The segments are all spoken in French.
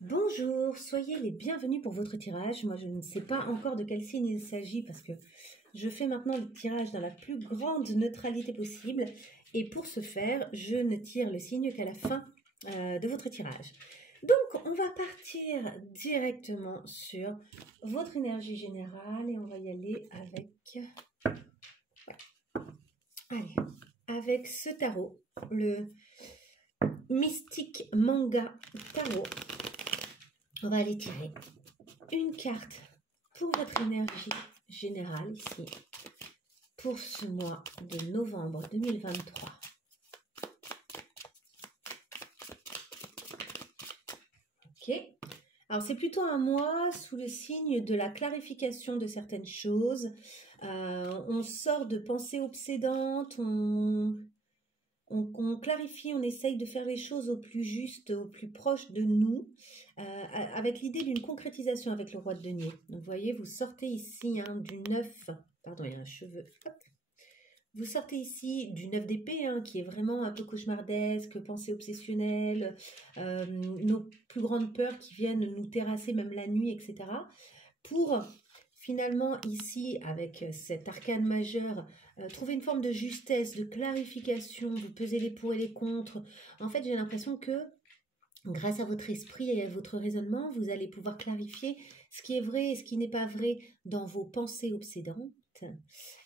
Bonjour, soyez les bienvenus pour votre tirage. Moi, je ne sais pas encore de quel signe il s'agit parce que je fais maintenant le tirage dans la plus grande neutralité possible. Et pour ce faire, je ne tire le signe qu'à la fin de votre tirage. Donc, on va partir directement sur votre énergie générale et on va y aller avec ce tarot, le Mystic Manga Tarot. On va aller tirer une carte pour votre énergie générale ici, pour ce mois de novembre 2023. Ok. Alors c'est plutôt un mois sous le signe de la clarification de certaines choses. On sort de pensées obsédantes, on clarifie, on essaye de faire les choses au plus juste, au plus proche de nous, avec l'idée d'une concrétisation avec le roi de denier. Donc, vous voyez, vous sortez ici du 9, pardon, il y a un cheveu, hop. Vous sortez ici du 9 d'épée, qui est vraiment un peu cauchemardesque, pensée obsessionnelle, nos plus grandes peurs qui viennent nous terrasser même la nuit, etc. Pour finalement ici, avec cet arcane majeur, trouver une forme de justesse, de clarification, vous pesez les pour et les contre. En fait, j'ai l'impression que grâce à votre esprit et à votre raisonnement, vous allez pouvoir clarifier ce qui est vrai et ce qui n'est pas vrai dans vos pensées obsédantes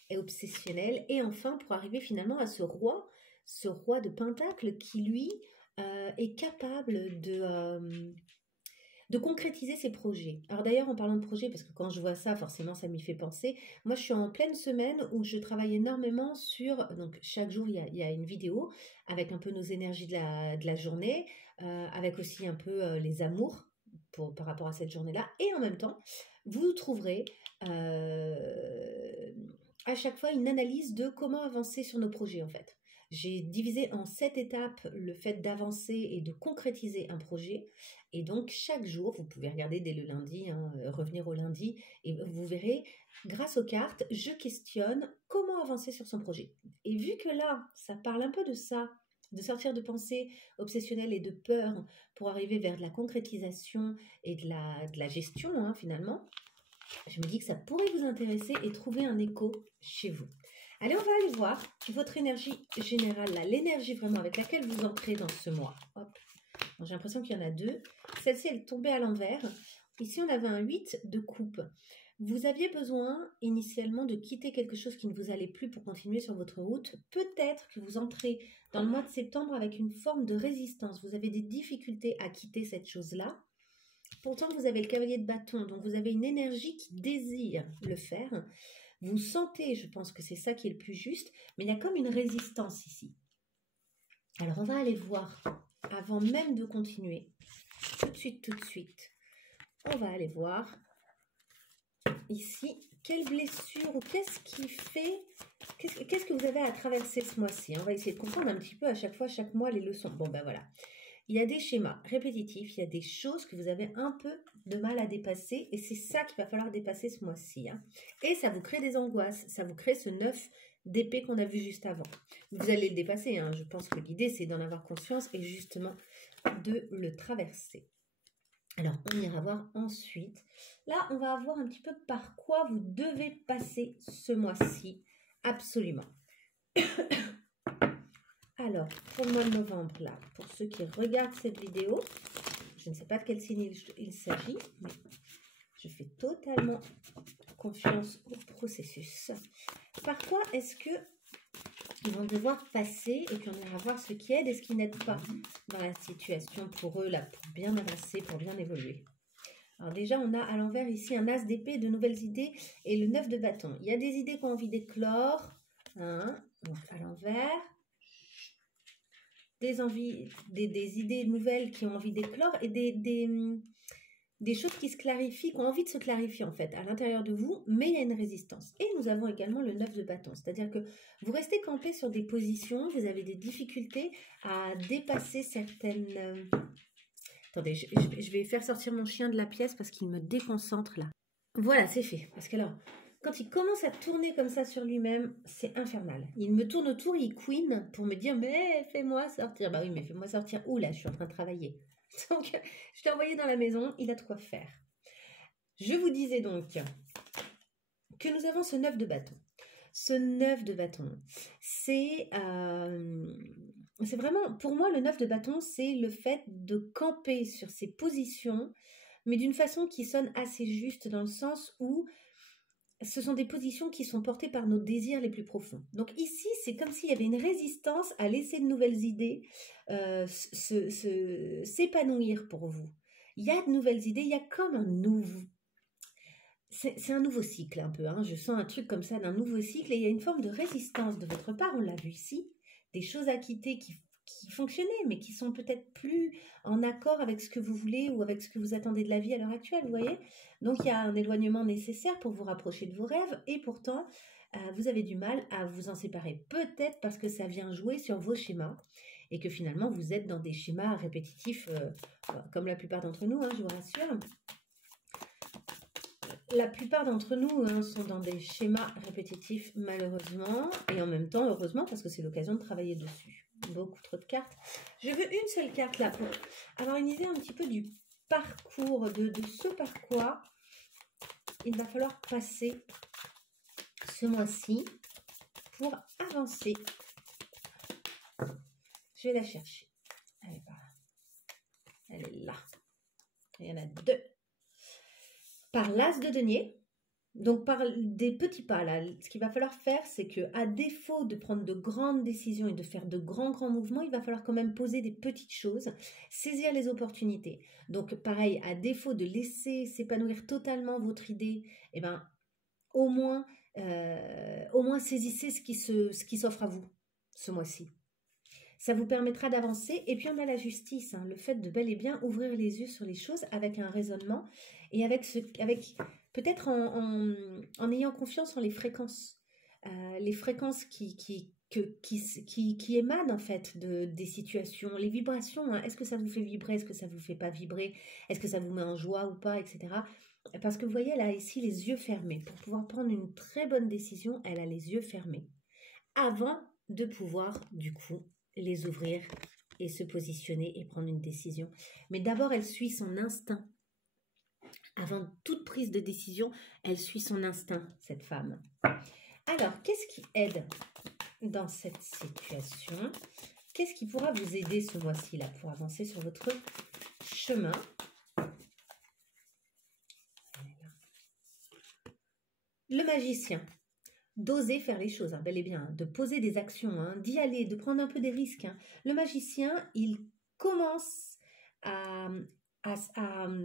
et obsessionnelles. Et enfin, pour arriver finalement à ce roi de Pentacle qui, lui, est capable de concrétiser ses projets. Alors d'ailleurs, en parlant de projets, parce que quand je vois ça, forcément, ça m'y fait penser. Moi, je suis en pleine semaine où je travaille énormément sur... Donc, chaque jour, il y a une vidéo avec un peu nos énergies de la journée, avec aussi un peu les amours par rapport à cette journée-là. Et en même temps, vous trouverez à chaque fois une analyse de comment avancer sur nos projets, en fait. J'ai divisé en 7 étapes le fait d'avancer et de concrétiser un projet. Et donc, chaque jour, vous pouvez regarder dès le lundi, revenir au lundi, et vous verrez, grâce aux cartes, je questionne comment avancer sur son projet. Et vu que là, ça parle un peu de ça, de sortir de pensées obsessionnelles et de peur pour arriver vers de la concrétisation et de la gestion, finalement, je me dis que ça pourrait vous intéresser et trouver un écho chez vous. Allez, on va aller voir votre énergie générale, là, l'énergie vraiment avec laquelle vous entrez dans ce mois. Hop. J'ai l'impression qu'il y en a deux. Celle-ci, elle est tombée à l'envers. Ici, on avait un 8 de coupe. Vous aviez besoin initialement de quitter quelque chose qui ne vous allait plus pour continuer sur votre route. Peut-être que vous entrez dans le mois de septembre avec une forme de résistance. Vous avez des difficultés à quitter cette chose-là. Pourtant, vous avez le cavalier de bâton, donc vous avez une énergie qui désire le faire. Vous sentez, je pense que c'est ça qui est le plus juste, mais il y a comme une résistance ici. Alors, on va aller voir, avant même de continuer, tout de suite, on va aller voir ici, quelle blessure ou qu'est-ce qui fait, qu'est-ce que vous avez à traverser ce mois-ci. On va essayer de comprendre un petit peu à chaque fois, chaque mois, les leçons. Bon, ben voilà. Il y a des schémas répétitifs, il y a des choses que vous avez un peu de mal à dépasser et c'est ça qu'il va falloir dépasser ce mois-ci. Et ça vous crée des angoisses, ça vous crée ce 9 d'épée qu'on a vu juste avant. Vous allez le dépasser, je pense que l'idée c'est d'en avoir conscience et justement de le traverser. Alors, on ira voir ensuite. Là, on va voir un petit peu par quoi vous devez passer ce mois-ci, absolument. Alors, pour le mois de novembre, là, pour ceux qui regardent cette vidéo, je ne sais pas de quel signe il s'agit, mais je fais totalement confiance au processus. Par quoi est-ce qu'ils vont devoir passer et puis on ira voir ce qui aide et ce qui n'aide pas dans la situation pour eux, là, pour bien avancer, pour bien évoluer. Alors déjà, on a à l'envers ici un as d'épée, de nouvelles idées et le 9 de bâton. Il y a des idées qui ont envie d'éclore, donc à l'envers. Des idées nouvelles qui ont envie d'éclore et des choses qui se clarifient, qui ont envie de se clarifier en fait à l'intérieur de vous, mais il y a une résistance. Et nous avons également le 9 de bâton, c'est-à-dire que vous restez campé sur des positions, vous avez des difficultés à dépasser certaines... Attendez, je vais faire sortir mon chien de la pièce parce qu'il me déconcentre là. Voilà, c'est fait. Parce que alors, quand il commence à tourner comme ça sur lui-même, c'est infernal. Il me tourne autour, il couine pour me dire « Mais fais-moi sortir ». Bah oui, mais fais-moi sortir où là? Je suis en train de travailler. Donc, je l'ai envoyé dans la maison, il a de quoi faire. Je vous disais donc que nous avons ce 9 de bâton. Ce 9 de bâton, c'est vraiment, pour moi, le 9 de bâton, c'est le fait de camper sur ses positions, mais d'une façon qui sonne assez juste dans le sens où ce sont des positions qui sont portées par nos désirs les plus profonds. Donc ici, c'est comme s'il y avait une résistance à laisser de nouvelles idées s'épanouir pour vous. Il y a de nouvelles idées, il y a comme un nouveau... C'est un nouveau cycle un peu, hein. Je sens un truc comme ça d'un nouveau cycle et il y a une forme de résistance de votre part, on l'a vu ici, des choses à quitter qui fonctionnaient mais qui sont peut-être plus en accord avec ce que vous voulez ou avec ce que vous attendez de la vie à l'heure actuelle, vous voyez. Donc il y a un éloignement nécessaire pour vous rapprocher de vos rêves et pourtant vous avez du mal à vous en séparer, peut-être parce que ça vient jouer sur vos schémas et que finalement vous êtes dans des schémas répétitifs comme la plupart d'entre nous, hein, je vous rassure. La plupart d'entre nous sont dans des schémas répétitifs malheureusement et en même temps heureusement parce que c'est l'occasion de travailler dessus. Beaucoup trop de cartes. Je veux une seule carte là pour avoir une idée un petit peu du parcours, de ce par quoi il va falloir passer ce mois-ci pour avancer. Je vais la chercher. Elle est par là. Elle est là. Il y en a deux. Par l'as de denier, donc par des petits pas là, ce qu'il va falloir faire, c'est que à défaut de prendre de grandes décisions et de faire de grands mouvements, il va falloir quand même poser des petites choses, saisir les opportunités. Donc pareil, à défaut de laisser s'épanouir totalement votre idée, eh ben, au moins saisissez ce qui s'offre à vous ce mois-ci. Ça vous permettra d'avancer. Et puis on a la justice, hein, le fait de bel et bien ouvrir les yeux sur les choses avec un raisonnement et avec peut-être en ayant confiance en les fréquences. Les fréquences qui émanent en fait des situations, les vibrations. Hein. Est-ce que ça vous fait vibrer? Est-ce que ça vous fait pas vibrer? Est-ce que ça vous met en joie ou pas, etc. Parce que vous voyez, elle a ici les yeux fermés. Pour pouvoir prendre une très bonne décision, elle a les yeux fermés. Avant de pouvoir, du coup, les ouvrir et se positionner et prendre une décision. Mais d'abord, elle suit son instinct. Avant toute prise de décision, elle suit son instinct, cette femme. Alors, qu'est-ce qui aide dans cette situation? Qu'est-ce qui pourra vous aider ce mois-ci là pour avancer sur votre chemin? Le magicien. D'oser faire les choses, hein, bel et bien, de poser des actions, hein, d'y aller, de prendre un peu des risques. Hein. Le magicien, il commence à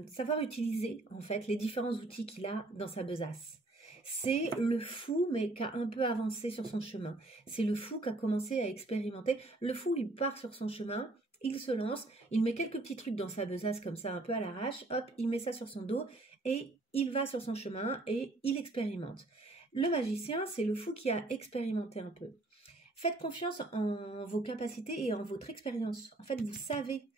savoir utiliser en fait les différents outils qu'il a dans sa besace. C'est le fou, mais qui a un peu avancé sur son chemin. C'est le fou qui a commencé à expérimenter. Le fou, il part sur son chemin, il se lance, il met quelques petits trucs dans sa besace comme ça, un peu à l'arrache, hop, il met ça sur son dos et il va sur son chemin et il expérimente. Le magicien, c'est le fou qui a expérimenté un peu. Faites confiance en vos capacités et en votre expérience. En fait, vous savez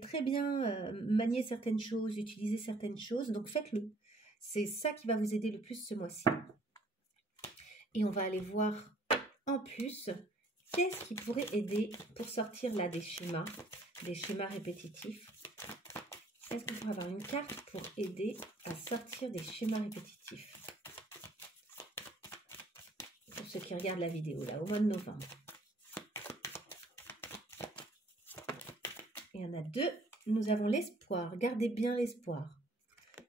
très bien manier certaines choses, utiliser certaines choses, donc faites-le. C'est ça qui va vous aider le plus ce mois-ci. Et on va aller voir en plus qu'est-ce qui pourrait aider pour sortir là des schémas répétitifs. Est-ce qu'on pourrait avoir une carte pour aider à sortir des schémas répétitifs? Pour ceux qui regardent la vidéo, là, au mois de novembre. Il y en a deux. Nous avons l'espoir. Gardez bien l'espoir.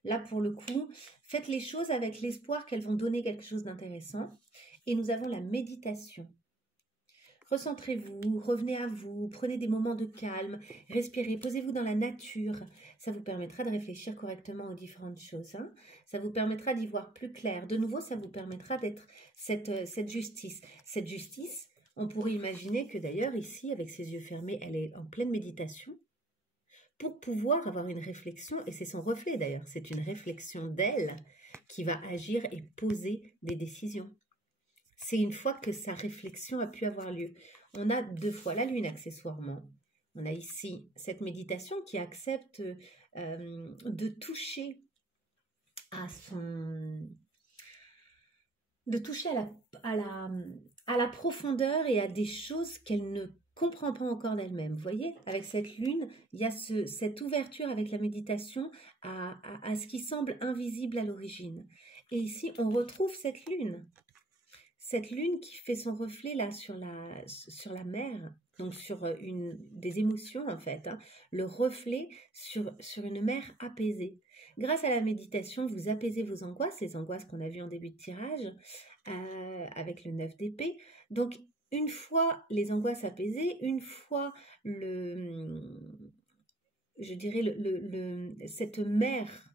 Là, pour le coup, faites les choses avec l'espoir qu'elles vont donner quelque chose d'intéressant. Et nous avons la méditation. Recentrez-vous, revenez à vous, prenez des moments de calme, respirez, posez-vous dans la nature. Ça vous permettra de réfléchir correctement aux différentes choses. Hein. Ça vous permettra d'y voir plus clair. De nouveau, ça vous permettra d'être cette justice. Cette justice, on pourrait imaginer que d'ailleurs, ici, avec ses yeux fermés, elle est en pleine méditation pour pouvoir avoir une réflexion, et c'est son reflet d'ailleurs, c'est une réflexion d'elle qui va agir et poser des décisions. C'est une fois que sa réflexion a pu avoir lieu. On a deux fois la lune accessoirement. On a ici cette méditation qui accepte de toucher à à la profondeur et à des choses qu'elle ne comprend pas encore d'elle-même. Vous voyez, avec cette lune, il y a cette ouverture avec la méditation à ce qui semble invisible à l'origine. Et ici, on retrouve cette lune. Cette lune qui fait son reflet là sur la mer, donc sur des émotions en fait, hein, le reflet sur une mer apaisée. Grâce à la méditation, vous apaisez vos angoisses, les angoisses qu'on a vues en début de tirage, avec le 9 d'épée. Donc, une fois les angoisses apaisées, une fois cette mer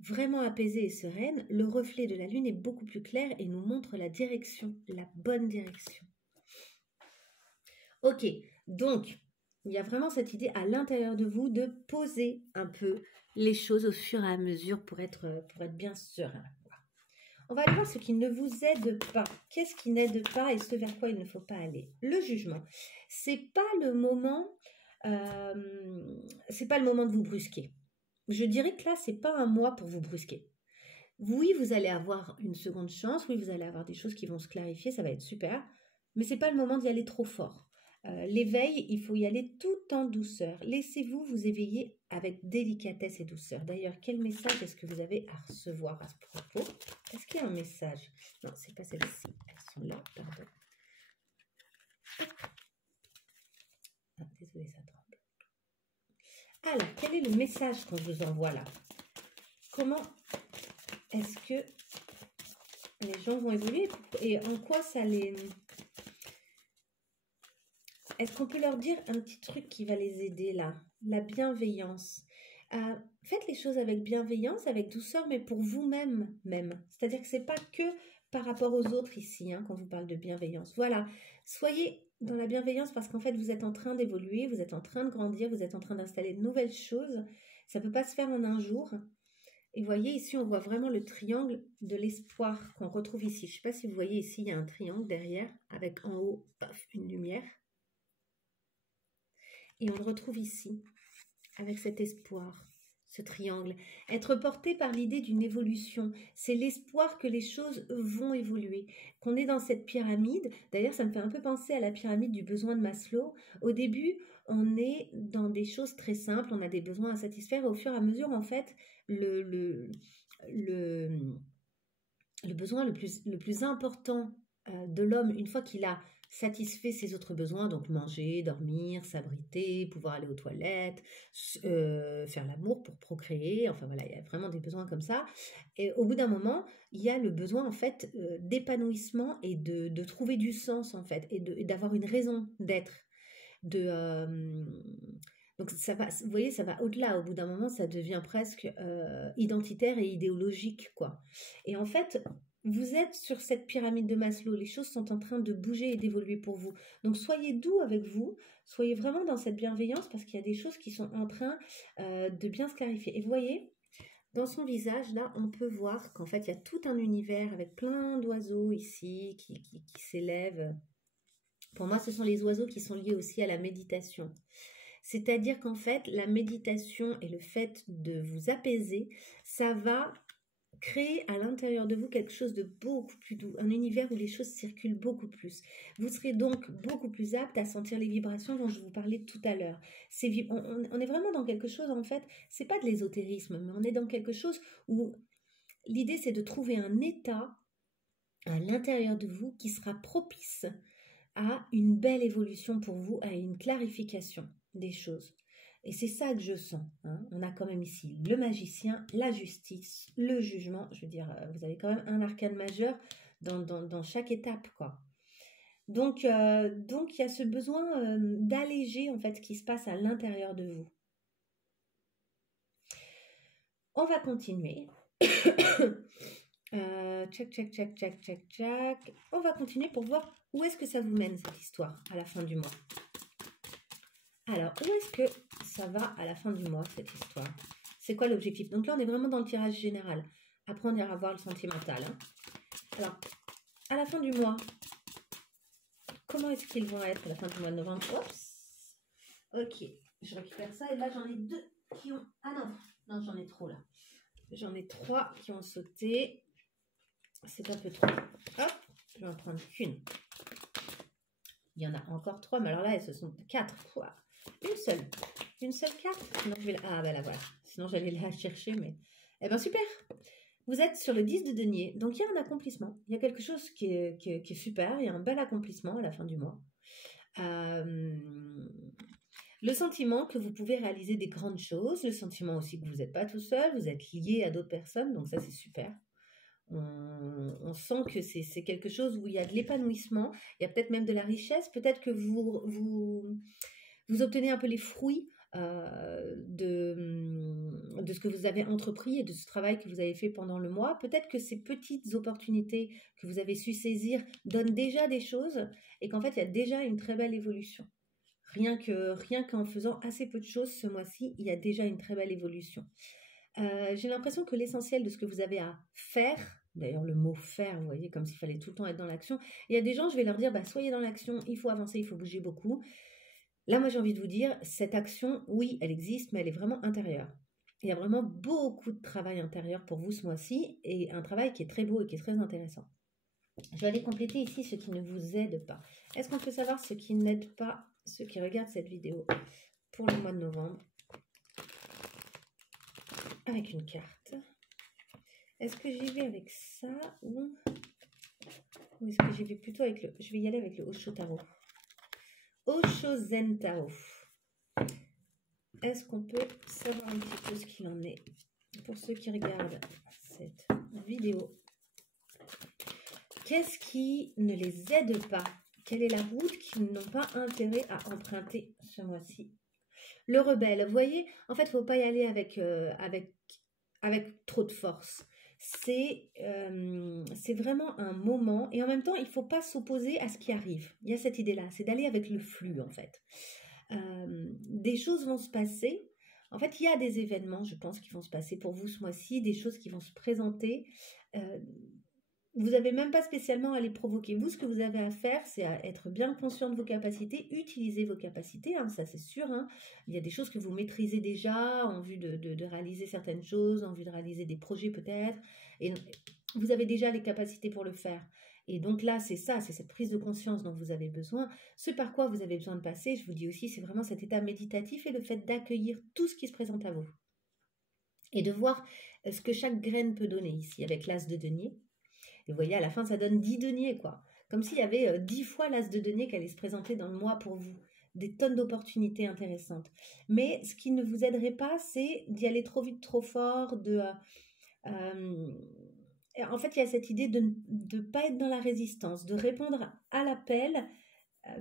vraiment apaisée et sereine, le reflet de la lune est beaucoup plus clair et nous montre la direction, la bonne direction. Ok, donc il y a vraiment cette idée à l'intérieur de vous de poser un peu les choses au fur et à mesure pour être bien serein. On va aller voir ce qui ne vous aide pas. Qu'est-ce qui n'aide pas et ce vers quoi il ne faut pas aller? Le jugement. C'est pas le moment de vous brusquer. Je dirais que là, c'est pas un mois pour vous brusquer. Oui, vous allez avoir une seconde chance, oui, vous allez avoir des choses qui vont se clarifier, ça va être super, mais c'est pas le moment d'y aller trop fort. L'éveil, il faut y aller tout en douceur. Laissez-vous vous éveiller avec délicatesse et douceur. D'ailleurs, quel message est-ce que vous avez à recevoir à ce propos? Est-ce qu'il y a un message? Non, c'est pas celle-ci. Elles sont là, pardon. Ah, désolée, ça tremble. Alors, quel est le message qu'on vous envoie là? Comment est-ce que les gens vont évoluer et en quoi ça les... Est-ce qu'on peut leur dire un petit truc qui va les aider là? La bienveillance. Faites les choses avec bienveillance, avec douceur, mais pour vous-même même. C'est-à-dire que ce n'est pas que par rapport aux autres ici, hein, quand vous parle de bienveillance. Voilà, soyez dans la bienveillance parce qu'en fait, vous êtes en train d'évoluer, vous êtes en train de grandir, vous êtes en train d'installer de nouvelles choses. Ça ne peut pas se faire en un jour. Et vous voyez, ici, on voit vraiment le triangle de l'espoir qu'on retrouve ici. Je ne sais pas si vous voyez ici, il y a un triangle derrière, avec en haut, paf, une lumière. Et on le retrouve ici, avec cet espoir, ce triangle. Être porté par l'idée d'une évolution, c'est l'espoir que les choses vont évoluer, qu'on est dans cette pyramide. D'ailleurs, ça me fait un peu penser à la pyramide du besoin de Maslow. Au début, on est dans des choses très simples, on a des besoins à satisfaire. Et au fur et à mesure, en fait, le besoin le plus important de l'homme, une fois qu'il a satisfait ses autres besoins, donc manger, dormir, s'abriter, pouvoir aller aux toilettes, faire l'amour pour procréer, enfin voilà, il y a vraiment des besoins comme ça. Et au bout d'un moment, il y a le besoin en fait d'épanouissement et de trouver du sens en fait, et d'avoir une raison d'être. Donc ça va, vous voyez, ça va au-delà. Au bout d'un moment, ça devient presque identitaire et idéologique, quoi. Et en fait, vous êtes sur cette pyramide de Maslow. Les choses sont en train de bouger et d'évoluer pour vous. Donc soyez doux avec vous. Soyez vraiment dans cette bienveillance parce qu'il y a des choses qui sont en train de bien se clarifier. Et vous voyez, dans son visage, là, on peut voir qu'en fait, il y a tout un univers avec plein d'oiseaux ici qui s'élèvent. Pour moi, ce sont les oiseaux qui sont liés aussi à la méditation. C'est-à-dire qu'en fait, la méditation et le fait de vous apaiser, ça va créer à l'intérieur de vous quelque chose de beaucoup plus doux, un univers où les choses circulent beaucoup plus. Vous serez donc beaucoup plus apte à sentir les vibrations dont je vous parlais tout à l'heure. On est vraiment dans quelque chose, en fait, c'est pas de l'ésotérisme, mais on est dans quelque chose où l'idée c'est de trouver un état à l'intérieur de vous qui sera propice à une belle évolution pour vous, à une clarification des choses. Et c'est ça que je sens. Hein. On a quand même ici le magicien, la justice, le jugement. Je veux dire, vous avez quand même un arcane majeur dans chaque étape, quoi. Donc, il y a ce besoin d'alléger en fait ce qui se passe à l'intérieur de vous. On va continuer. Tchac. On va continuer pour voir où est-ce que ça vous mène cette histoire à la fin du mois. Alors, où est-ce que ça va à la fin du mois, cette histoire? C'est quoi l'objectif? Donc là, on est vraiment dans le tirage général. Après, on ira voir le sentimental. Hein. Alors, à la fin du mois, comment est-ce qu'ils vont être à la fin du mois de novembre? Oups. Ok, je récupère ça. Et là, j'en ai deux qui ont... Ah non, j'en ai trop là. J'en ai trois qui ont sauté. C'est un peu trop. Hop, je vais en prendre qu'une. Il y en a encore 3, mais alors là, ce sont 4. Une seule carte. Sinon, je vais ah, ben là, voilà. Sinon, j'allais la chercher, mais... Eh ben, super. Vous êtes sur le 10 de denier. Donc, il y a un accomplissement. Il y a quelque chose qui est super. Il y a un bel accomplissement à la fin du mois. Le sentiment que vous pouvez réaliser des grandes choses. Le sentiment aussi que vous n'êtes pas tout seul. Vous êtes lié à d'autres personnes. Donc, ça, c'est super. On sent que c'est quelque chose où il y a de l'épanouissement. Il y a peut-être même de la richesse. Peut-être que vous obtenez un peu les fruits de ce que vous avez entrepris et de ce travail que vous avez fait pendant le mois. Peut-être que ces petites opportunités que vous avez su saisir donnent déjà des choses et qu'en fait, il y a déjà une très belle évolution. Rien qu'en faisant assez peu de choses ce mois-ci, il y a déjà une très belle évolution. J'ai l'impression que l'essentiel de ce que vous avez à faire, d'ailleurs le mot faire, vous voyez, comme s'il fallait tout le temps être dans l'action, il y a des gens, je vais leur dire, soyez dans l'action, il faut avancer, il faut bouger beaucoup. Là, moi, j'ai envie de vous dire, cette action, oui, elle existe, mais elle est vraiment intérieure. Il y a vraiment beaucoup de travail intérieur pour vous ce mois-ci, et un travail qui est très beau et qui est très intéressant. Je vais aller compléter ici ce qui ne vous aide pas. Est-ce qu'on peut savoir ce qui n'aide pas ceux qui regardent cette vidéo pour le mois de novembre? Avec une carte. Est-ce que j'y vais avec ça ou est-ce que j'y vais plutôt avec le... Je vais y aller avec le Osho Tarot. Osho Zen Tarot. Est-ce qu'on peut savoir un petit peu ce qu'il en est pour ceux qui regardent cette vidéo? Qu'est-ce qui ne les aide pas? Quelle est la route qu'ils n'ont pas intérêt à emprunter ce mois-ci? Le rebelle, vous voyez, en fait, il ne faut pas y aller avec trop de force. C'est vraiment un moment, et en même temps, il ne faut pas s'opposer à ce qui arrive. Il y a cette idée-là, c'est d'aller avec le flux, en fait. Des choses vont se passer. En fait, il y a des événements, je pense, qui vont se passer pour vous ce mois-ci, des choses qui vont se présenter. Vous n'avez même pas spécialement à les provoquer. Vous, ce que vous avez à faire, c'est à être bien conscient de vos capacités, utiliser vos capacités, hein, ça c'est sûr. Hein. Il y a des choses que vous maîtrisez déjà, en vue de réaliser certaines choses, en vue de réaliser des projets peut-être. Et vous avez déjà les capacités pour le faire. Et donc là, c'est ça, c'est cette prise de conscience dont vous avez besoin. Ce par quoi vous avez besoin de passer, je vous dis aussi, c'est vraiment cet état méditatif et le fait d'accueillir tout ce qui se présente à vous. Et de voir ce que chaque graine peut donner ici, avec l'as de denier. Et vous voyez, à la fin, ça donne 10 deniers, quoi. Comme s'il y avait 10 fois l'as de denier qui allait se présenter dans le mois pour vous. Des tonnes d'opportunités intéressantes. Mais ce qui ne vous aiderait pas, c'est d'y aller trop vite, trop fort. En fait, il y a cette idée de ne pas être dans la résistance, de répondre à l'appel,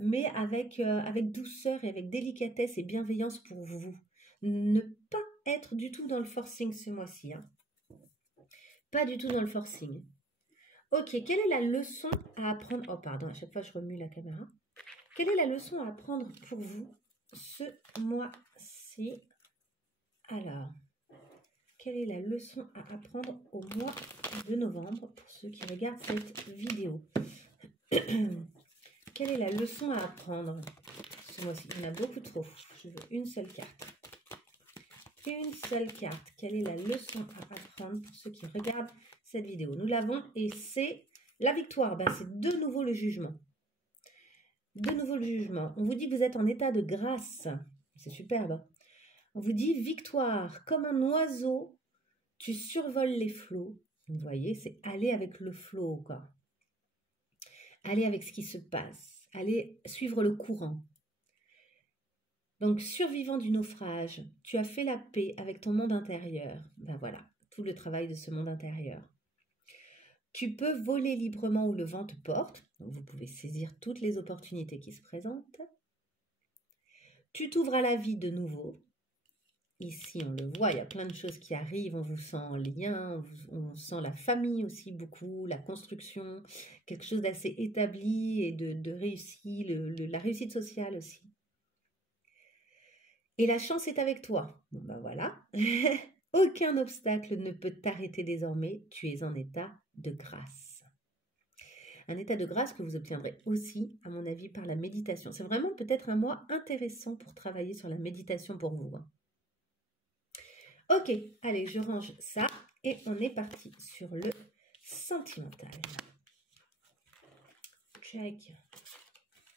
mais avec douceur et avec délicatesse et bienveillance pour vous. Ne pas être du tout dans le forcing ce mois-ci. Hein. Pas du tout dans le forcing. Ok, quelle est la leçon à apprendre? Oh, pardon, à chaque fois je remue la caméra. Quelle est la leçon à apprendre pour vous ce mois-ci? Alors, quelle est la leçon à apprendre au mois de novembre pour ceux qui regardent cette vidéo? Quelle est la leçon à apprendre ce mois-ci? Il y en a beaucoup trop. Je veux une seule carte. Une seule carte. Quelle est la leçon à apprendre pour ceux qui regardent cette vidéo? Nous l'avons et c'est la victoire. C'est de nouveau le jugement. De nouveau le jugement. On vous dit que vous êtes en état de grâce. C'est superbe. On vous dit victoire. Comme un oiseau, tu survoles les flots. Vous voyez, c'est aller avec le flot, quoi. Aller avec ce qui se passe. Aller suivre le courant. Donc, survivant du naufrage, tu as fait la paix avec ton monde intérieur. Voilà, tout le travail de ce monde intérieur. Tu peux voler librement où le vent te porte. Donc, vous pouvez saisir toutes les opportunités qui se présentent. Tu t'ouvres à la vie de nouveau. Ici, on le voit, il y a plein de choses qui arrivent. On vous sent en lien, on sent la famille aussi beaucoup, la construction, quelque chose d'assez établi et de réussi, la réussite sociale aussi. Et la chance est avec toi. Voilà. Aucun obstacle ne peut t'arrêter désormais. Tu es en état de grâce. Un état de grâce que vous obtiendrez aussi, à mon avis, par la méditation. C'est vraiment peut-être un mois intéressant pour travailler sur la méditation pour vous. Ok, allez, je range ça et on est parti sur le sentimental. Check.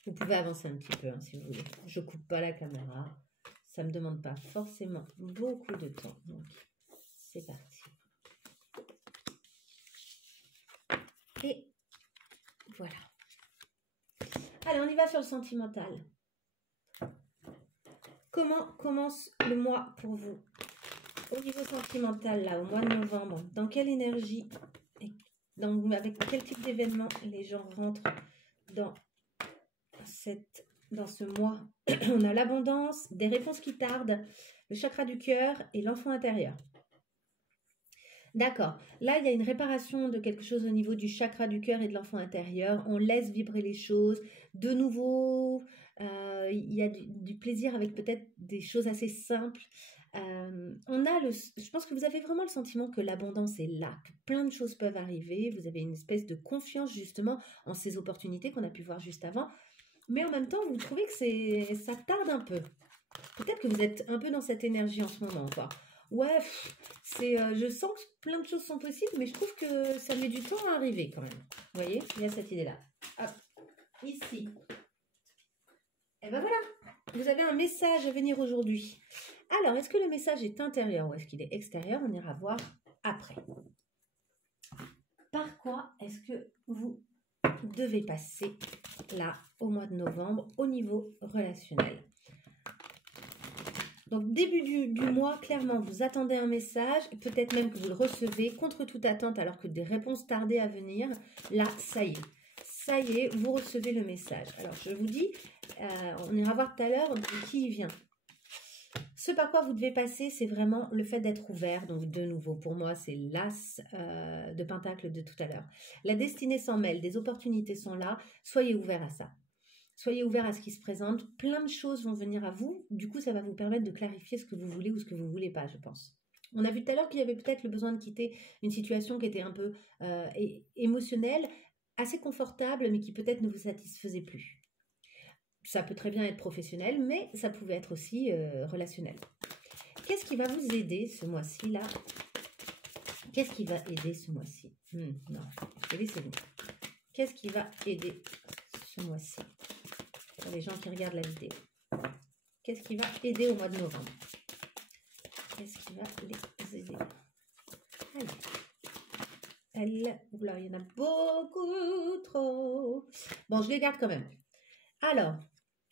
Vous pouvez avancer un petit peu hein, si vous voulez. Je ne coupe pas la caméra. Ça ne me demande pas forcément beaucoup de temps. Donc, c'est parti. Et voilà. Allez, on y va sur le sentimental. Comment commence le mois pour vous? Au niveau sentimental, là, au mois de novembre, dans quelle énergie, avec quel type d'événement les gens rentrent dans ce mois? On a l'abondance, des réponses qui tardent, le chakra du cœur et l'enfant intérieur. D'accord. Là, il y a une réparation de quelque chose au niveau du chakra du cœur et de l'enfant intérieur. On laisse vibrer les choses. De nouveau, il y a du plaisir avec peut-être des choses assez simples. Je pense que vous avez vraiment le sentiment que l'abondance est là, que plein de choses peuvent arriver. Vous avez une espèce de confiance justement en ces opportunités qu'on a pu voir juste avant. Mais en même temps, vous trouvez que ça tarde un peu. Peut-être que vous êtes un peu dans cette énergie en ce moment encore. Ouais, je sens que plein de choses sont possibles, mais je trouve que ça met du temps à arriver quand même. Vous voyez, il y a cette idée-là. Hop, ici. Et ben voilà, vous avez un message à venir aujourd'hui. Alors, est-ce que le message est intérieur ou est-ce qu'il est extérieur? On ira voir après. Par quoi est-ce que vous devez passer là au mois de novembre au niveau relationnel? Donc, début du mois, clairement, vous attendez un message, peut-être même que vous le recevez contre toute attente alors que des réponses tardaient à venir. Là, ça y est, vous recevez le message. Alors, je vous dis, on ira voir tout à l'heure qui y vient. Ce par quoi vous devez passer, c'est vraiment le fait d'être ouvert. Donc, de nouveau, pour moi, c'est l'as de Pentacle de tout à l'heure. La destinée s'en mêle, des opportunités sont là. Soyez ouverts à ça. Soyez ouverts à ce qui se présente. Plein de choses vont venir à vous. Du coup, ça va vous permettre de clarifier ce que vous voulez ou ce que vous ne voulez pas, je pense. On a vu tout à l'heure qu'il y avait peut-être le besoin de quitter une situation qui était un peu émotionnelle, assez confortable, mais qui peut-être ne vous satisfaisait plus. Ça peut très bien être professionnel, mais ça pouvait être aussi relationnel. Qu'est-ce qui va vous aider ce mois-ci, là? Qu'est-ce qui va aider ce mois-ci? Non, laissez-vous. Qu'est-ce qui va aider ce mois-ci? Pour les gens qui regardent la vidéo. Qu'est-ce qui va aider au mois de novembre? Qu'est-ce qui va les aider? Allez. Oula, il y en a beaucoup trop. Bon, je les garde quand même. Alors,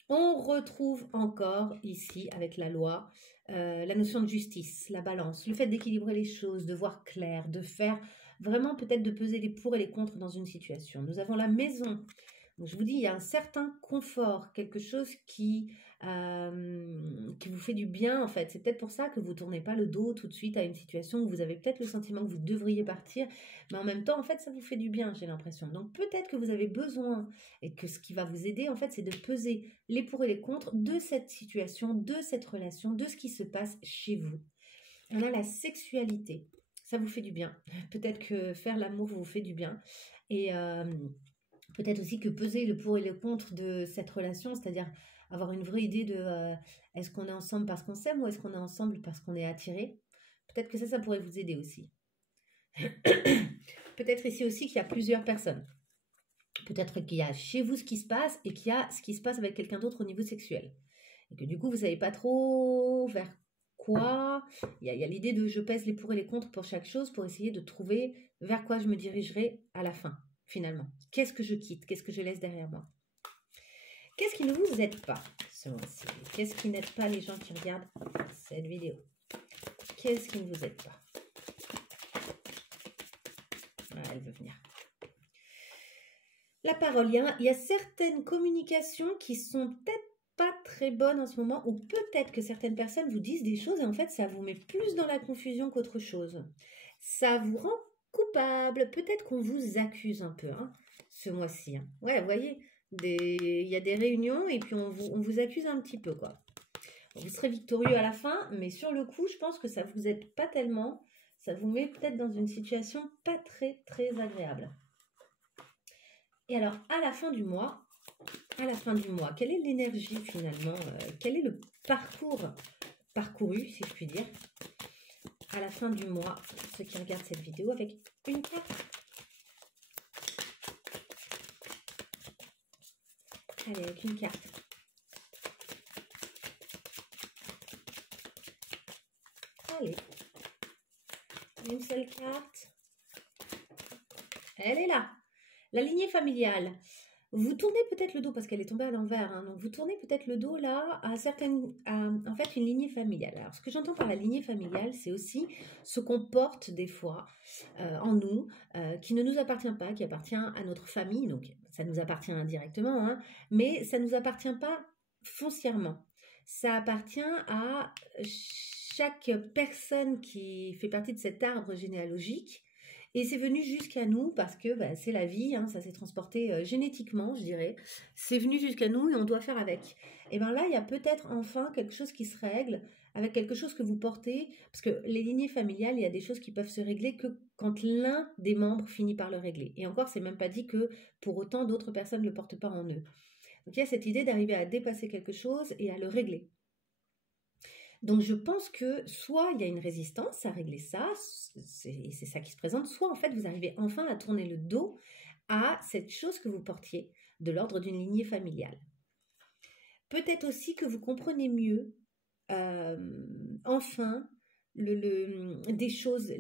on retrouve encore ici, avec la loi, la notion de justice, la balance, le fait d'équilibrer les choses, de voir clair, de faire vraiment peut-être de peser les pour et les contre dans une situation. Nous avons la maison. Donc, je vous dis, il y a un certain confort, quelque chose qui vous fait du bien en fait. C'est peut-être pour ça que vous ne tournez pas le dos tout de suite à une situation où vous avez peut-être le sentiment que vous devriez partir, mais en même temps, en fait, ça vous fait du bien, j'ai l'impression. Donc peut-être que vous avez besoin et que ce qui va vous aider, en fait, c'est de peser les pour et les contre de cette situation, de cette relation, de ce qui se passe chez vous. On a la sexualité. Ça vous fait du bien. Peut-être que faire l'amour vous fait du bien. Et peut-être aussi que peser le pour et le contre de cette relation, c'est-à-dire avoir une vraie idée de est-ce qu'on est ensemble parce qu'on s'aime ou est-ce qu'on est ensemble parce qu'on est attiré. Peut-être que ça pourrait vous aider aussi. Peut-être ici aussi qu'il y a plusieurs personnes. Peut-être qu'il y a chez vous ce qui se passe et qu'il y a ce qui se passe avec quelqu'un d'autre au niveau sexuel. Et que du coup, vous ne savez pas trop vers quoi. Il y a l'idée de je pèse les pour et les contre pour chaque chose pour essayer de trouver vers quoi je me dirigerai à la fin, finalement. Qu'est-ce que je quitte? Qu'est-ce que je laisse derrière moi? Qu'est-ce qui ne vous aide pas ce mois-ci? Qu'est-ce qui n'aide pas les gens qui regardent cette vidéo? Qu'est-ce qui ne vous aide pas? Ah, elle veut venir. La parole, il y a certaines communications qui sont peut-être pas très bonnes en ce moment, ou peut-être que certaines personnes vous disent des choses et en fait ça vous met plus dans la confusion qu'autre chose. Ça vous rend coupable, peut-être qu'on vous accuse un peu ce mois-ci. Ouais, vous voyez, il y a des réunions et puis on vous accuse un petit peu, quoi. Vous serez victorieux à la fin, mais sur le coup, je pense que ça vous aide pas tellement. Ça vous met peut-être dans une situation pas très, très agréable. Et alors, à la fin du mois, quelle est l'énergie finalement? Quel est le parcours parcouru, si je puis dire, à la fin du mois, ceux qui regardent cette vidéo avec une carte? Allez, avec une carte. Allez. Une seule carte. Elle est là. La lignée familiale. Vous tournez peut-être le dos parce qu'elle est tombée à l'envers. Hein, donc, vous tournez peut-être le dos là à en fait, une lignée familiale. Alors, ce que j'entends par la lignée familiale, c'est aussi ce qu'on porte des fois en nous, qui ne nous appartient pas, qui appartient à notre famille. Donc, ça nous appartient indirectement, hein, mais ça ne nous appartient pas foncièrement. Ça appartient à chaque personne qui fait partie de cet arbre généalogique. Et c'est venu jusqu'à nous parce que c'est la vie, hein, ça s'est transporté génétiquement, je dirais. C'est venu jusqu'à nous et on doit faire avec. Et bien là, il y a peut-être enfin quelque chose qui se règle avec quelque chose que vous portez. Parce que les lignées familiales, il y a des choses qui peuvent se régler que quand l'un des membres finit par le régler. Et encore, c'est même pas dit que pour autant d'autres personnes ne le portent pas en eux. Donc il y a cette idée d'arriver à dépasser quelque chose et à le régler. Donc je pense que soit il y a une résistance à régler ça, c'est ça qui se présente, soit en fait vous arrivez enfin à tourner le dos à cette chose que vous portiez de l'ordre d'une lignée familiale. Peut-être aussi que vous comprenez mieux enfin des choses,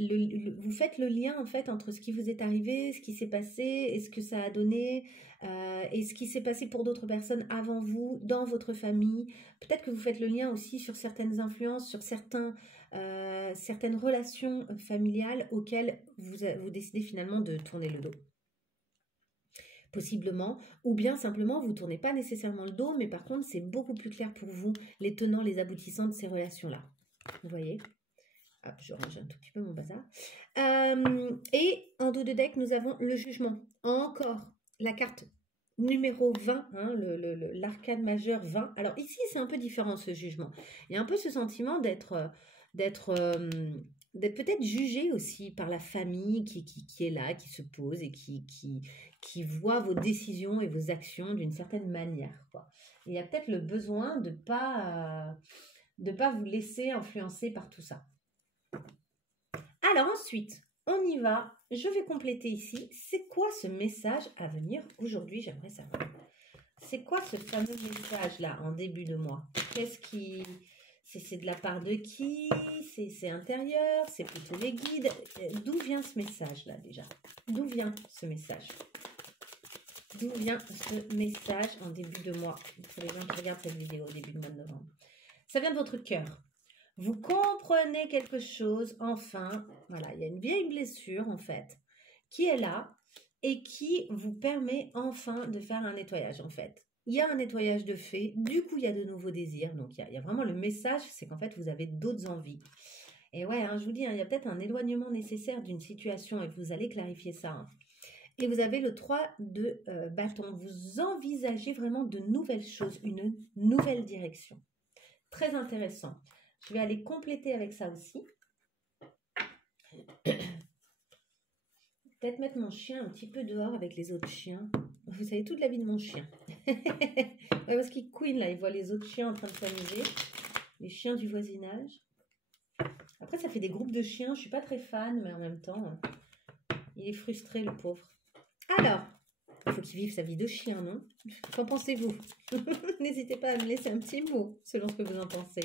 vous faites le lien en fait entre ce qui vous est arrivé, ce qui s'est passé et ce que ça a donné et ce qui s'est passé pour d'autres personnes avant vous, dans votre famille. Peut-être que vous faites le lien aussi sur certaines influences, sur certaines relations familiales auxquelles vous décidez finalement de tourner le dos. Possiblement, ou bien simplement vous ne tournez pas nécessairement le dos, mais par contre c'est beaucoup plus clair pour vous les tenants, les aboutissants de ces relations-là. Vous voyez ? Hop, je range un tout petit peu mon bazar. Et en dos de deck, nous avons le jugement. Encore la carte numéro 20, hein, l'arcane majeur 20. Alors ici, c'est un peu différent ce jugement. Il y a un peu ce sentiment d'être peut-être jugé aussi par la famille qui est là, qui se pose et qui voit vos décisions et vos actions d'une certaine manière, quoi. Il y a peut-être le besoin de pas vous laisser influencer par tout ça. Alors ensuite, on y va. Je vais compléter ici. C'est quoi ce message à venir aujourd'hui? J'aimerais savoir. C'est quoi ce fameux message-là en début de mois? Qu'est-ce qui... C'est de la part de qui? C'est intérieur? C'est plutôt les guides? D'où vient ce message-là déjà? D'où vient ce message? D'où vient ce message en début de mois? Pour les gens qui regardent cette vidéo au début du mois de novembre. Ça vient de votre cœur. Vous comprenez quelque chose, enfin, voilà, il y a une vieille blessure en fait, qui est là et qui vous permet enfin de faire un nettoyage en fait. Il y a un nettoyage de fait, du coup il y a de nouveaux désirs, donc il y a vraiment le message, c'est qu'en fait vous avez d'autres envies. Et ouais, hein, je vous dis, hein, il y a peut-être un éloignement nécessaire d'une situation et vous allez clarifier ça. Hein. Et vous avez le 3 de bâton, vous envisagez vraiment de nouvelles choses, une nouvelle direction. Très intéressant. Je vais aller compléter avec ça aussi. Peut-être mettre mon chien un petit peu dehors avec les autres chiens. Vous savez toute la vie de mon chien. Ouais, parce qu'il couine là, il voit les autres chiens en train de s'amuser. Les chiens du voisinage. Après, ça fait des groupes de chiens. Je ne suis pas très fan, mais en même temps, il est frustré, le pauvre. Alors, il faut qu'il vive sa vie de chien, non? Qu'en pensez-vous? N'hésitez pas à me laisser un petit mot, selon ce que vous en pensez.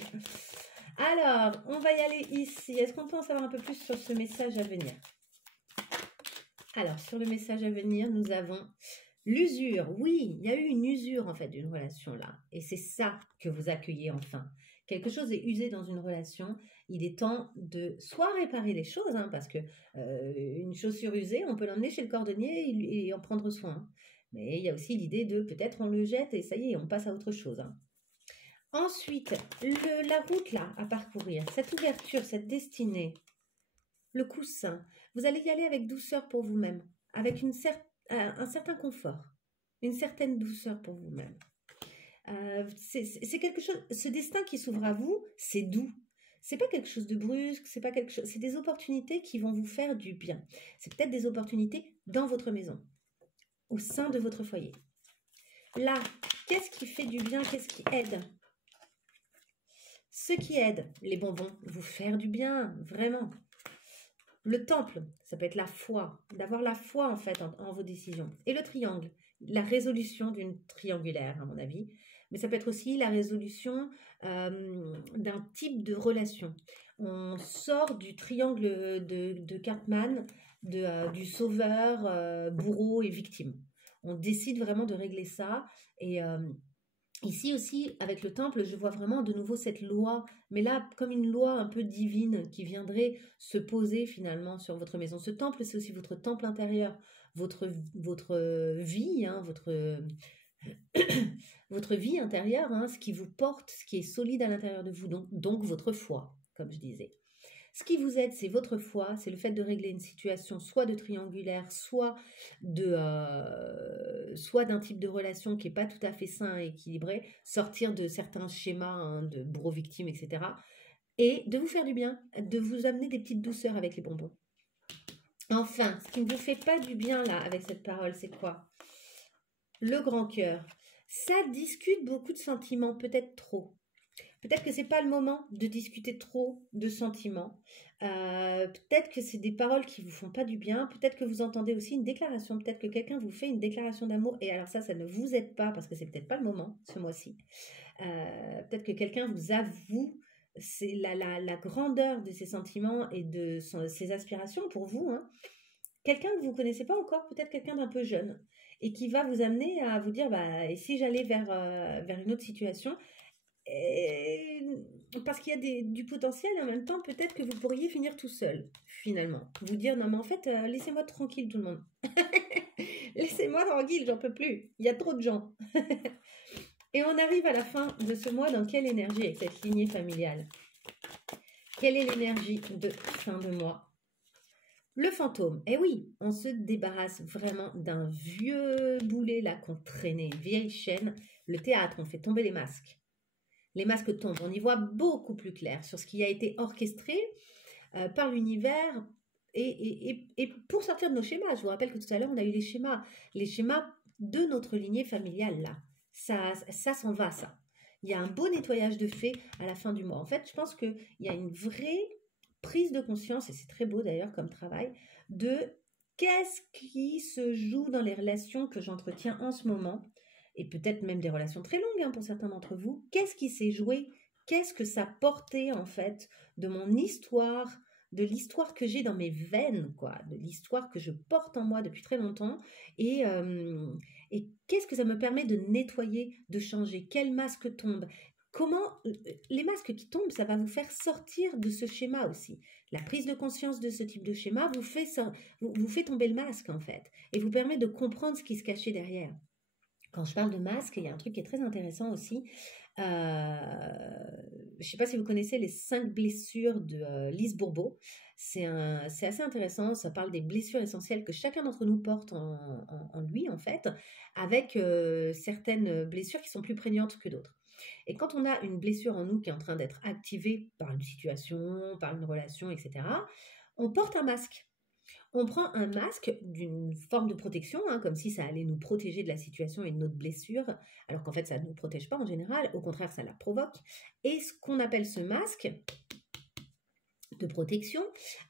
Alors, on va y aller ici. Est-ce qu'on peut en savoir un peu plus sur ce message à venir? Alors, sur le message à venir, nous avons l'usure. Oui, il y a eu une usure en fait d'une relation là. Et c'est ça que vous accueillez enfin. Quelque chose est usé dans une relation. Il est temps de soit réparer les choses, hein, parce que une chaussure usée, on peut l'emmener chez le cordonnier et en prendre soin. Mais il y a aussi l'idée de peut-être on le jette et ça y est, on passe à autre chose. Hein. Ensuite, la route là à parcourir, cette ouverture, cette destinée, le coussin, vous allez y aller avec douceur pour vous-même, avec un certain confort, une certaine douceur pour vous-même. C'est quelque chose, ce destin qui s'ouvre à vous, c'est doux. C'est pas quelque chose de brusque, c'est pas quelque chose, c'est des opportunités qui vont vous faire du bien. C'est peut-être des opportunités dans votre maison, au sein de votre foyer. Là, qu'est-ce qui fait du bien, qu'est-ce qui aide? Ce qui aide, les bonbons, vous faire du bien, vraiment. Le temple, ça peut être la foi, d'avoir la foi en fait en vos décisions. Et le triangle, la résolution d'une triangulaire, à mon avis. Mais ça peut être aussi la résolution d'un type de relation. On sort du triangle de Cartman, du sauveur, bourreau et victime. On décide vraiment de régler ça. Et ici aussi, avec le temple, je vois vraiment de nouveau cette loi, mais là, comme une loi un peu divine qui viendrait se poser finalement sur votre maison. Ce temple, c'est aussi votre temple intérieur, votre vie, hein, votre vie intérieure, hein, ce qui vous porte, ce qui est solide à l'intérieur de vous, donc votre foi, comme je disais. Ce qui vous aide, c'est votre foi, c'est le fait de régler une situation soit de triangulaire, soit d'un type de relation qui n'est pas tout à fait sain et équilibré, sortir de certains schémas hein, de bourreau-victime, etc. Et de vous faire du bien, de vous amener des petites douceurs avec les bonbons. Enfin, ce qui ne vous fait pas du bien là avec cette parole, c'est quoi? Le grand cœur. Ça discute beaucoup de sentiments, peut-être trop. Peut-être que c'est pas le moment de discuter trop de sentiments. Peut-être que c'est des paroles qui vous font pas du bien. Peut-être que vous entendez aussi une déclaration. Peut-être que quelqu'un vous fait une déclaration d'amour. Et alors ça ne vous aide pas parce que c'est peut-être pas le moment ce mois-ci. Peut-être que quelqu'un vous avoue c'est la grandeur de ses sentiments et de ses aspirations pour vous. Hein. Quelqu'un que vous connaissez pas encore, peut-être quelqu'un d'un peu jeune et qui va vous amener à vous dire bah, et si j'allais vers une autre situation et parce qu'il y a du potentiel et en même temps, peut-être que vous pourriez finir tout seul, finalement. Vous dire, non mais en fait, laissez-moi tranquille tout le monde. Laissez-moi tranquille, j'en peux plus. Il y a trop de gens. Et on arrive à la fin de ce mois dans quelle énergie avec cette lignée familiale? Quelle est l'énergie de fin de mois? Le fantôme. Eh oui, on se débarrasse vraiment d'un vieux boulet là qu'on traînait, une vieille chaîne. Le théâtre, on fait tomber les masques. Les masques tombent, on y voit beaucoup plus clair sur ce qui a été orchestré par l'univers et pour sortir de nos schémas. Je vous rappelle que tout à l'heure, on a eu les schémas de notre lignée familiale là. Ça s'en va, ça. Il y a un beau nettoyage de fait à la fin du mois. En fait, je pense qu'il y a une vraie prise de conscience, et c'est très beau d'ailleurs comme travail, de qu'est-ce qui se joue dans les relations que j'entretiens en ce moment et peut-être même des relations très longues hein, pour certains d'entre vous, qu'est-ce qui s'est joué, qu'est-ce que ça portait en fait de mon histoire, de l'histoire que j'ai dans mes veines, quoi, de l'histoire que je porte en moi depuis très longtemps, et qu'est-ce que ça me permet de nettoyer, de changer, quel masque tombe, comment les masques qui tombent, ça va vous faire sortir de ce schéma aussi. La prise de conscience de ce type de schéma vous fait tomber le masque en fait, et vous permet de comprendre ce qui se cachait derrière. Quand je parle de masque, il y a un truc qui est très intéressant aussi. Je ne sais pas si vous connaissez les 5 blessures de Lise Bourbeau. C'est assez intéressant. Ça parle des blessures essentielles que chacun d'entre nous porte en lui, en fait, avec certaines blessures qui sont plus prégnantes que d'autres. Et quand on a une blessure en nous qui est en train d'être activée par une situation, par une relation, etc., on porte un masque. On prend un masque d'une forme de protection, hein, comme si ça allait nous protéger de la situation et de notre blessure, alors qu'en fait ça ne nous protège pas en général, au contraire ça la provoque. Et ce qu'on appelle ce masque de protection,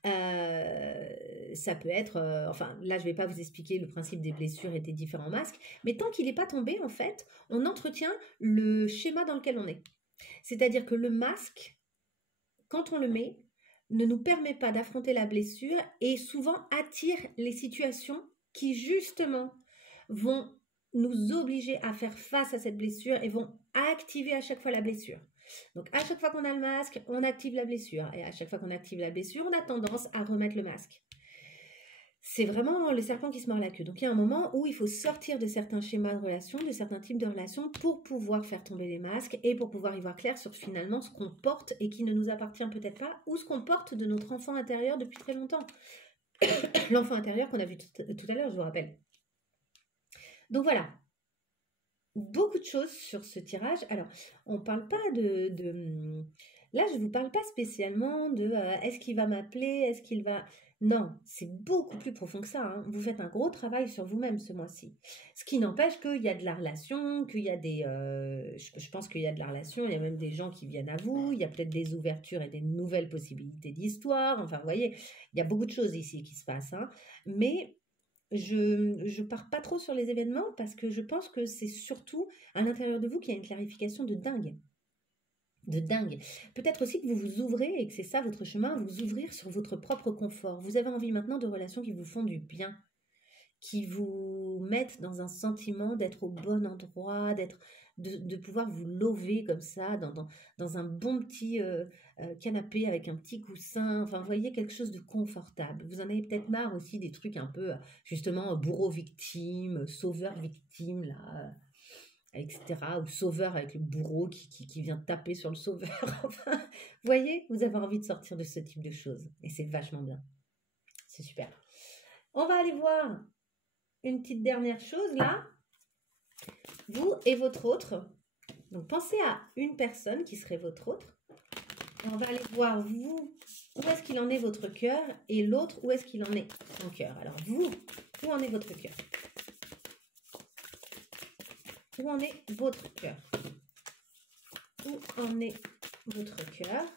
ça peut être, enfin là je ne vais pas vous expliquer le principe des blessures et des différents masques, mais tant qu'il n'est pas tombé en fait, on entretient le schéma dans lequel on est. C'est-à-dire que le masque, quand on le met, ne nous permet pas d'affronter la blessure et souvent attire les situations qui justement vont nous obliger à faire face à cette blessure et vont activer à chaque fois la blessure. Donc à chaque fois qu'on a le masque, on active la blessure et à chaque fois qu'on active la blessure, on a tendance à remettre le masque. C'est vraiment le serpent qui se mord la queue. Donc il y a un moment où il faut sortir de certains schémas de relations, de certains types de relations pour pouvoir faire tomber les masques et pour pouvoir y voir clair sur finalement ce qu'on porte et qui ne nous appartient peut-être pas ou ce qu'on porte de notre enfant intérieur depuis très longtemps. L'enfant intérieur qu'on a vu tout à l'heure, je vous rappelle. Donc voilà, beaucoup de choses sur ce tirage. Alors, on ne parle pas Là, je ne vous parle pas spécialement de est-ce qu'il va m'appeler, est-ce qu'il va... Non, c'est beaucoup plus profond que ça. Hein. Vous faites un gros travail sur vous-même ce mois-ci. Ce qui n'empêche qu'il y a de la relation, qu'il y a des... je pense qu'il y a de la relation, il y a même des gens qui viennent à vous, il y a peut-être des ouvertures et des nouvelles possibilités d'histoire. Enfin, vous voyez, il y a beaucoup de choses ici qui se passent. Hein. Mais je pars pas trop sur les événements parce que je pense que c'est surtout à l'intérieur de vous qu'il y a une clarification de dingue. De dingue. Peut-être aussi que vous vous ouvrez et que c'est ça votre chemin, vous ouvrir sur votre propre confort. Vous avez envie maintenant de relations qui vous font du bien, qui vous mettent dans un sentiment d'être au bon endroit, de pouvoir vous lever comme ça dans un bon petit canapé avec un petit coussin. Enfin, vous voyez, quelque chose de confortable. Vous en avez peut-être marre aussi des trucs un peu, justement, bourreau-victime, sauveur-victime, là, etc. Ou sauveur avec le bourreau qui vient taper sur le sauveur. Enfin, vous voyez, vous avez envie de sortir de ce type de choses. Et c'est vachement bien. C'est super. On va aller voir une petite dernière chose là. Vous et votre autre. Donc pensez à une personne qui serait votre autre. Et on va aller voir vous, où est-ce qu'il en est votre cœur, et l'autre, où est-ce qu'il en est son cœur. Alors vous, où en est votre cœur? Où en est votre cœur? Où en est votre cœur?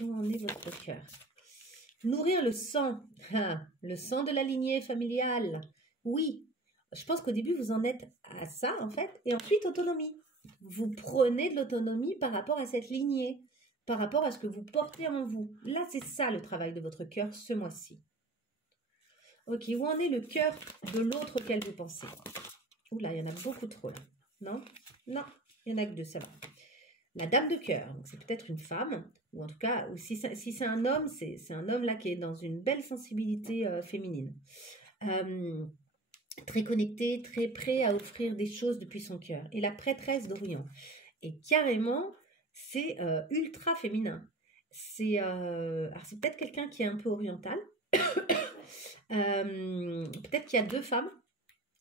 Où en est votre cœur? Nourrir le sang de la lignée familiale. Oui, je pense qu'au début, vous en êtes à ça, en fait. Et ensuite, autonomie. Vous prenez de l'autonomie par rapport à cette lignée, par rapport à ce que vous portez en vous. Là, c'est ça le travail de votre cœur ce mois-ci. Ok, où en est le cœur de l'autre auquel vous pensez? Oula, il y en a beaucoup trop, là. Non? Non, il n'y en a que deux, ça va. La dame de cœur, c'est peut-être une femme, ou en tout cas, ou si c'est un homme, c'est un homme là qui est dans une belle sensibilité féminine. Très connecté, très prêt à offrir des choses depuis son cœur. Et la prêtresse d'Orient. Et carrément, c'est ultra féminin. Alors c'est peut-être quelqu'un qui est un peu oriental. Peut-être qu'il y a deux femmes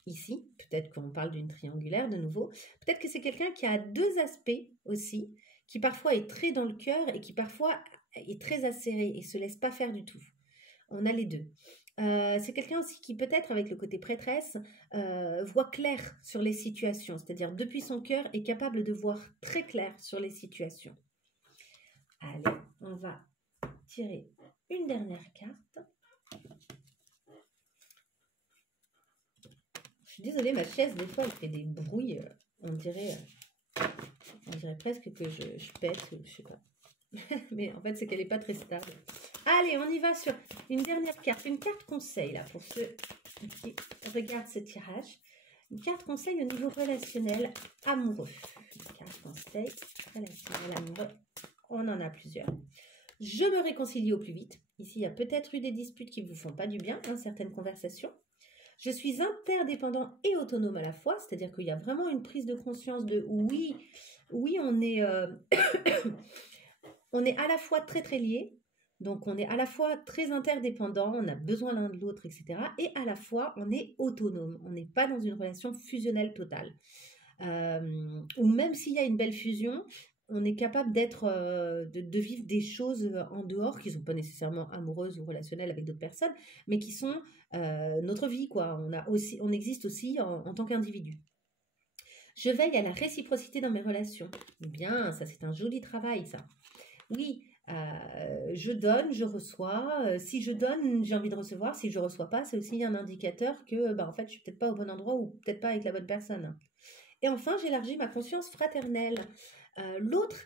ici. Peut-être qu'on parle d'une triangulaire de nouveau. Peut-être que c'est quelqu'un qui a deux aspects aussi, qui parfois est très dans le cœur et qui parfois est très acéré et se laisse pas faire du tout. On a les deux. C'est quelqu'un aussi qui peut-être avec le côté prêtresse voit clair sur les situations, c'est-à-dire depuis son cœur est capable de voir très clair sur les situations. Allez, on va tirer une dernière carte. Je suis désolée, ma chaise des fois elle fait des bruits, on dirait presque que je pète, je sais pas. Mais en fait c'est qu'elle n'est pas très stable. Allez, on y va sur une dernière carte, une carte conseil là pour ceux qui regardent ce tirage. Une carte conseil au niveau relationnel amoureux. Une carte conseil relationnel amoureux, on en a plusieurs. Je me réconcilie au plus vite. Ici, il y a peut-être eu des disputes qui ne vous font pas du bien, certaines conversations. Je suis interdépendant et autonome à la fois, c'est-à-dire qu'il y a vraiment une prise de conscience de oui, on est, on est à la fois très très liés. Donc, on est à la fois très interdépendants, on a besoin l'un de l'autre, etc. Et à la fois, on est autonome. On n'est pas dans une relation fusionnelle totale. Ou même s'il y a une belle fusion, on est capable de vivre des choses en dehors qui ne sont pas nécessairement amoureuses ou relationnelles avec d'autres personnes, mais qui sont notre vie, quoi. On existe aussi en tant qu'individu. Je veille à la réciprocité dans mes relations. Eh bien, ça, c'est un joli travail, ça. Oui, je donne, je reçois. Si je donne, j'ai envie de recevoir. Si je ne reçois pas, c'est aussi un indicateur que, en fait, je ne suis peut-être pas au bon endroit ou peut-être pas avec la bonne personne. Et enfin, j'élargis ma conscience fraternelle. L'autre,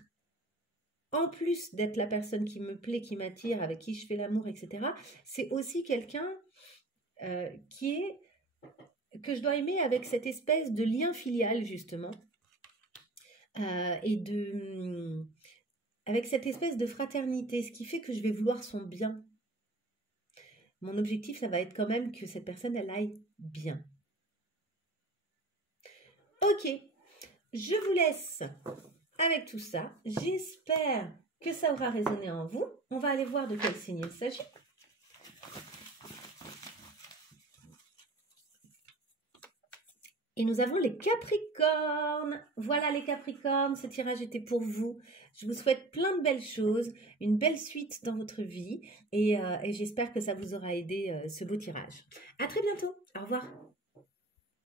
en plus d'être la personne qui me plaît, qui m'attire, avec qui je fais l'amour, etc., c'est aussi quelqu'un que je dois aimer avec cette espèce de lien filial, justement. Avec cette espèce de fraternité, ce qui fait que je vais vouloir son bien. Mon objectif, ça va être quand même que cette personne, elle aille bien. Ok, je vous laisse avec tout ça. J'espère que ça aura résonné en vous. On va aller voir de quel signe il s'agit. Et nous avons les Capricornes. Voilà les Capricornes, ce tirage était pour vous. Je vous souhaite plein de belles choses, une belle suite dans votre vie et j'espère que ça vous aura aidé ce beau tirage. À très bientôt. Au revoir.